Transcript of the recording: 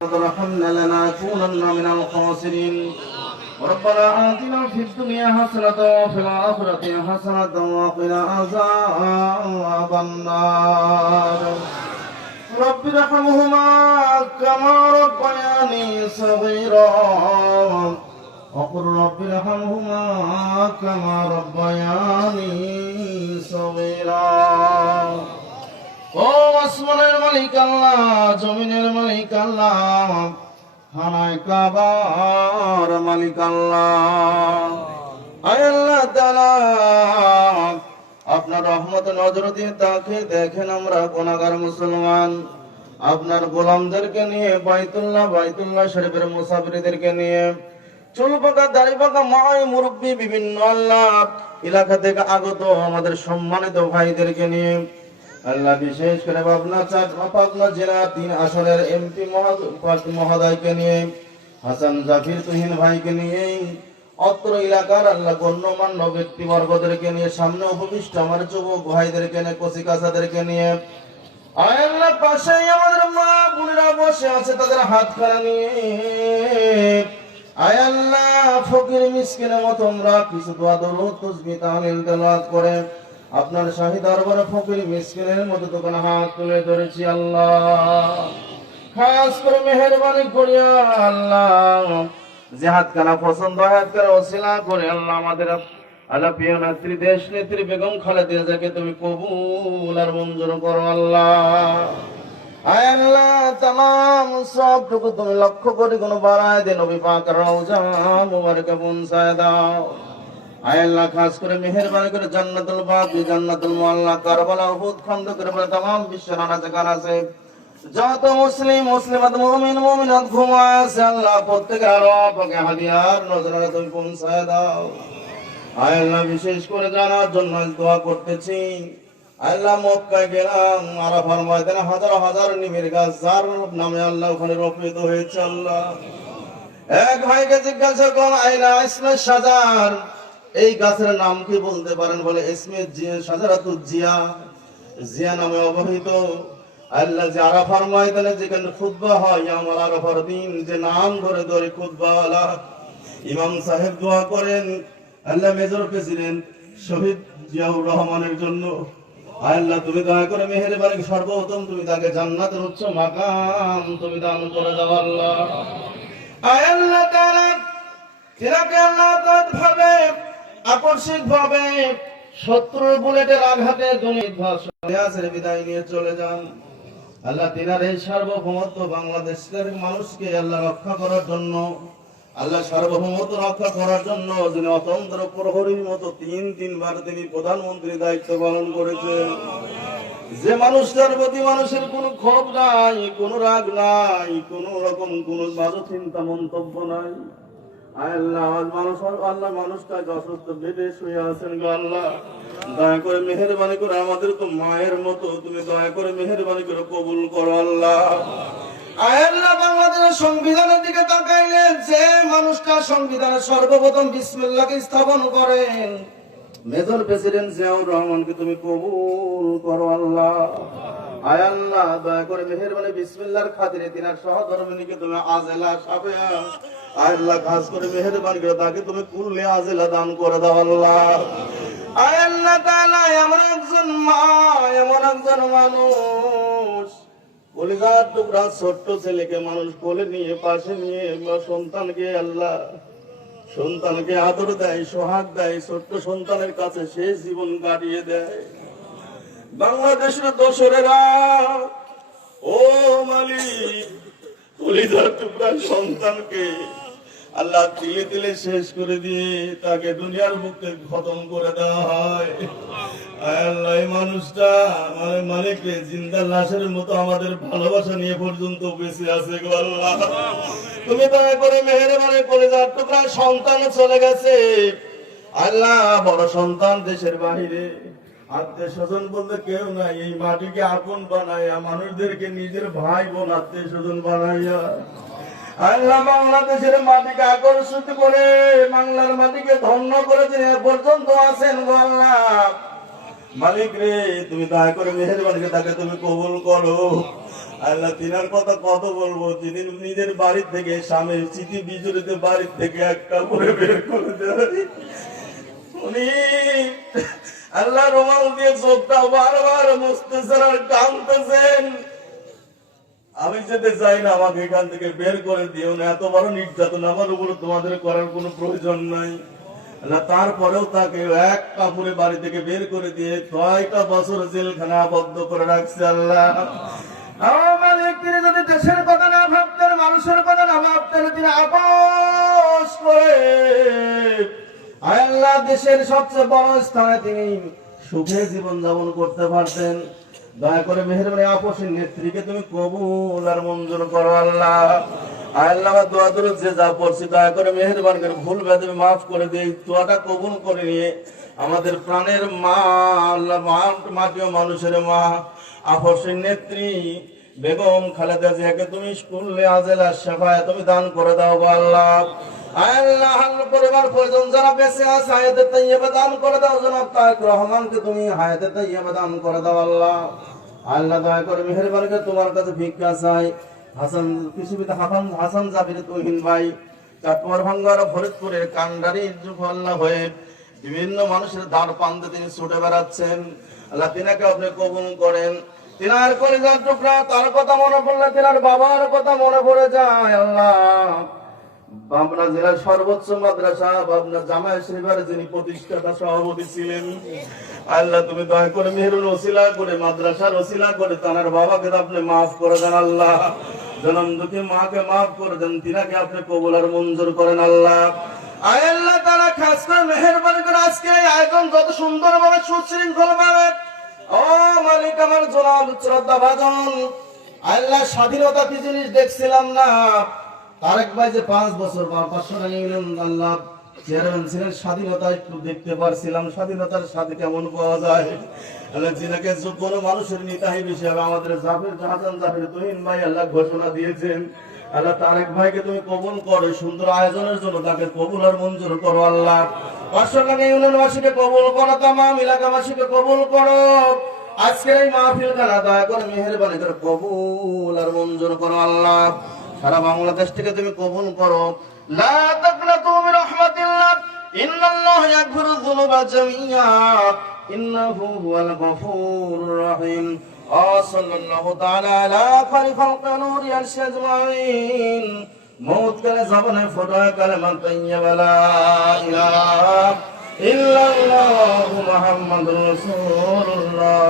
ارحمنا لنكونن من الخاسرين. ربنا آتنا في الدنيا حسنة وفي الآخرة حسنة وقنا عذاب النار. رب ارحمهما كما ربياني صغيرا وقل رب ارحمهما كما ربياني صغيرا. ও আসমানের মালিক আল্লাহ, জমিনের মালিক আল্লাহ, খানায় কাবার মালিক আল্লাহ, আয় আল্লাহ তাআলা আপনার রহমত নজর দিয়ে তাকে দেখেন আমরা গুনাহগার মুসলমান। আপনার গোলামদেরকে নিয়ে বাইতুল্লাহ শরীফের মুসাফিরদেরকে নিয়ে চুল পাকা দাড়ি পাকা মায় মুরব্বী বিভিন্ন আল্লাহ এলাকা থেকে আগত আমাদের সম্মানিত ভাইদেরকে নিয়ে আল্লাহ, বিশেষ করে পাবনা জেলা 3 আসনের এমপি মহোদয়কে নিয়ে, হাসান জাফির তুহিন ভাইকে নিয়ে, অত্র এলাকার আল্লাহ গণ্যমান্য ব্যক্তিবর্গদেরকে নিয়ে, সামনে উপবিষ্ট আমার যুবক ভাইদেরকে নিয়ে, কচিকাচাদেরকে নিয়ে, আয় আল্লাহ পাশেই আমাদের মা বোনেরা বসে আছে তাদের হাত খাড়া নিয়ে, আয় আল্লাহ ফকির মিসকিনের মতো আমরা কিছু দোয়া দরুদ তাসবিহ তাহলিল তেলাওয়াত করে আপনার শাহী দরবারে ফকির মিসকিনের মতো দোকানে হাত তুলে ধরেছি আল্লাহ। খাস করে মেহেরবানি করিয়া আল্লাহ যে হাতখানা পছন্দ হাতখানা ওসিলা করে আল্লাহ আমাদের আল্লাহ প্রিয় নেত্রী দেশ নেত্রী বেগম খালেদা জিয়াকে তুমি কবুল আর মঞ্জুর করো আল্লাহ। আয় আল্লাহ তামাম সবটুকু তুমি লক্ষ্য করে কোন বাড়ায় দে নবী পাকের রওজা মুবারকে পৌঁছায় দাও। আয় আল্লাহ খাস করে মেহেরবানি করে জান্নাতুল বাকি জান্নাতুল মুআল্লা কারবালা উহুদ খন্দকের পরে तमाम বিশ্বের নানা জায়গা আছে যত মুসলিম মুসলিমাত মুমিন মুমিনাত ঘুমায় আছে আল্লাহ প্রত্যেকের আরোপকে হাদিয়ার নজরে তুমি পৌঁছায় দাও। আয় আল্লাহ বিশেষ করে জানার জন্য দোয়া করতেছি আল্লাহ মক্কায় গেলাম আরাফার ময়দানে হাজার হাজার নিমের গাছ যার নামে আল্লাহ ওখানে রোপিত হয়েছে আল্লাহ। এক ভাইকে জিজ্ঞাসা করলাম আইনা ইসমে শাজার, এই গাছের নাম কি বলতে পারেন? বলে ইসমে শাজারাতুল জিয়া, জিয়া নামে অবহিত। আল্লাহ যে আরাফার ময়দানে যেখানে খুতবা হয় আমার আরাফার দিন যে নাম ধরে ধরে খুতবা আলা ইমাম সাহেব দোয়া করেন আল্লাহ মেজর প্রেসিডেন্ট শহীদ জিয়াউর রহমানের জন্য। আল্লাহ তুমি দয়া করে মেহেরবানি সর্বপ্রথম তুমি তাকে জান্নাতের উচ্চ মাকাম তুমি দান করে দাও আল্লাহ। আল্লাহ তাআলা তিনাকে আল্লাহ ভাবে আকস্মিক ভাবে শত্রুর বুলেটের আঘাতে দুনিয়ার বিদায় নিয়ে চলে যান। আল্লাহ তিনার এই সার্বভৌমত্ব বাংলাদেশের মানুষকে আল্লাহ রক্ষা করার জন্য, আল্লাহ সার্বভৌমত্ব রক্ষা করার জন্য যিনি অতন্ত্র প্রহরীর মতো 3বার তিনি প্রধানমন্ত্রীর দায়িত্ব পালন করেছেন, যে মানুষটার প্রতি মানুষের কোনো ক্ষোভ নাই, কোনো রাগ নাই, কোনো রকম কোনো বাজে চিন্তা মন্তব্য নাই। আল্লাহ মানুষটা অসুস্থ বেডে শুয়ে আছেন গো আল্লাহ, দয়া করে মেহেরবানি করে আমাদের তো মায়ের মতো তুমি দয়া করে মেহেরবানি করে কবুল করো আল্লাহ। আল্লাহ বাংলাদেশের সংবিধানের দিকে তাকাইলে যে মানুষটা সংবিধানের সর্বপ্রথম বিসমিল্লাহকে স্থাপন করেন মেজর প্রেসিডেন্ট জিয়াউর রহমানকে তুমি কবুল করো আল্লাহ। আয় আল্লাহ দয়া করে মেহেরবানি বিসমিল্লাহর খাতিরে তিনার সহধর্মিনীকে তুমি আজেলা সাফেয়া আল্লাহ খাস করে মেহেরবানি করে তাকে তুমি কুল্লে আজেলা দান করে দাও আল্লাহ। আয় আল্লাহ তাআলা এমন একজন মা এমন একজন মানুষ কলিজার টুকরা ছোট্ট ছেলেকে মানুষ কোলে নিয়ে পাশে নিয়ে সন্তানকে আল্লাহ সন্তানকে আদর দেয় সোহাগ দেয়, ছোট্ট সন্তানের কাছে শেষ জীবন কাটিয়ে দেয়। বাংলাদেশের দোসরেরা ও মালিক কলিজার টুকরা সন্তানকে আল্লাহ তিলে তিলে শেষ করে দিয়ে তাকে দুনিয়ার মুখে খতম করে দেওয়া হয়। আল্লাহ এই মানুষটা মালিককে জিন্দা লাশের মতো আমাদের ভালোবাসা নিয়ে পর্যন্ত বেঁচে আছে গো আল্লাহ। তুমি দয়া করে মেহেরবানি করে যার টুকরা সন্তান চলে গেছে আল্লাহ, বড় সন্তান দেশের বাহিরে, আত্মীয় স্বজন বলতে কেউ নাই, এই মাটিকে আপন বানাইয়া মানুষদেরকে নিজের ভাই বোন আত্মীয় স্বজন বানাইয়া আল্লাহ বাংলাদেশের মাটিকে আকর্ষিত করে বাংলার মাটিকে ধন্য করে দিনে পর্যন্ত আছেন গো আল্লাহ। মালিক রে তুমি দয়া করে মেহেরবানি তাকে তুমি কবুল করো। আল্লাহ তিনার কথা কত বলবো, যিনি নিজের বাড়ি থেকে স্বামীর চিঠি বিজড়িত বাড়ি থেকে একটা করে বের করে দেয়, উনি আল্লাহ রুমাল দিয়ে চোখটা বারবার মুছতেছেন আর কাঁদতেছেন, আমি যেতে চাই না, আমাকে এখান থেকে বের করে দিও না, এত বড় নির্যাতন আমার উপর তোমাদের করার কোনো প্রয়োজন নাই। আল্লাহ তারপরেও তাকে এক কাপড়ে বাড়ি থেকে বের করে দিয়ে 6টা বছর জেলখানা আবদ্ধ করে রাখছে। আল্লাহ মালিক, তিনি যদি দেশের কথা না ভাবতেন, মানুষের কথা না ভাবতেন, তিনি আপোষ করে আল্লাহ দেশের সবচেয়ে বড় স্থানে তিনি সুখে জীবন যাপন করতে পারতেন। দয়া করে মেহেরবানি আপোষের নেত্রীকে তুমি কবুল আর মঞ্জুর করো। আল্লাহ আল্লাহ দোয়া দূর যে যা পড়ছি দয়া করে মেহেরবানি করে ভুল বেদে মাফ করে দিয়ে দোয়াটা কবুল করে নিয়ে আমাদের প্রাণের মা, আল্লাহ মাটি ও মানুষের মা আপোষের নেত্রী বেগম খালেদা জিয়াকে তুমি স্কুলে আজেলা শেফায় তুমি দান করে দাও গো আল্লাহ। আল্লাহ পরিবার পরিজন যারা বেঁচে আছে হায়াতে তাইয়্যিবা দান করে দাও। জনাব তারেক রহমানকে তুমি হায়াতে তাইয়্যিবা দান করে দাও আল্লাহ। আল্লাহ দয়া করে মেহেরবানি করে তোমার কাছে ভিক্ষা চাই। হাসান কৃষিবিদ হাসান জাবির তুহিন ভাই চাটমার ভাঙ্গার ফরিদপুরের কান্ডারির যুগ আল্লাহ হয়ে বিভিন্ন মানুষের দ্বার প্রান্তে তিনি ছুটে বেড়াচ্ছেন। আল্লাহ তিনাকে আপনি কবুল করেন। তিনার কলিজার টুকরা, তার কথা মনে পড়লে তিনার বাবার কথা মনে পড়ে যায়। আল্লাহ পাবনা জেলার সর্বোচ্চ মাদ্রাসা পাবনা জামায়াত শরীফের যিনি প্রতিষ্ঠাতা সভাপতি ছিলেন, আল্লাহ তুমি দয়া করে মেহেরুল ওসিলা করে মাদ্রাসার ওসিলা করে তার বাবাকে আপনি মাফ করে দেন। আল্লাহ জনম দুঃখী মাকে মাফ করে দেন, তিনাকে আপনি কবুল আর মঞ্জুর করেন। আল্লাহ আল্লাহ তারা খাস করে মেহেরবানি করে আজকে এই আয়োজন যত সুন্দরভাবে সুশৃঙ্খল ভাবে, ও মালিক আমার জনাব শ্রদ্ধা ভাজন আল্লাহ স্বাধীনতা কি জিনিস দেখছিলাম না। তারেক ভাই যে 5 বছর 500 টাকা ইউনিয়ন আল্লাহ চেয়ারম্যান ছিলেন, স্বাধীনতা একটু দেখতে পারছিলাম, স্বাধীনতার সাথে কেমন পাওয়া যায়। আল্লাহ যিনাকে কোন মানুষের নেতা হিসেবে আমাদের হাসান জাফর তুহিন ভাই আল্লাহ ঘোষণা দিয়েছেন। আল্লাহ তারেক ভাইকে তুমি কবুল করো, সুন্দর আয়োজনের জন্য তাকে কবুল আর মঞ্জুর করো। আল্লাহ 500 টাকা ইউনিয়নবাসীকে কবুল করো, তামাম এলাকাবাসীকে কবুল করো। আজকের এই মাহফিল খানা দয়া করে মেহেরবানি করে কবুল আর মঞ্জুর করো। আল্লাহ সারা বাংলাদেশ থেকে তুমি কবুল করো। লা তাকনাতু মির রাহমাতিল্লাহ, ইন্নাল্লাহ ইয়াগফিরুয যুনুবা জামিআ, ইন্নাহু হুয়াল গফুরুর রহিম। সাল্লাল্লাহু তাআলা আলা খালিফাল কানুরি আজমাইন। মউত কালে জবানে ফোটায় কালেমা তাইয়্যিবা লা ইলাহা ইল্লাল্লাহু মুহাম্মাদুর রাসূলুল্লাহ।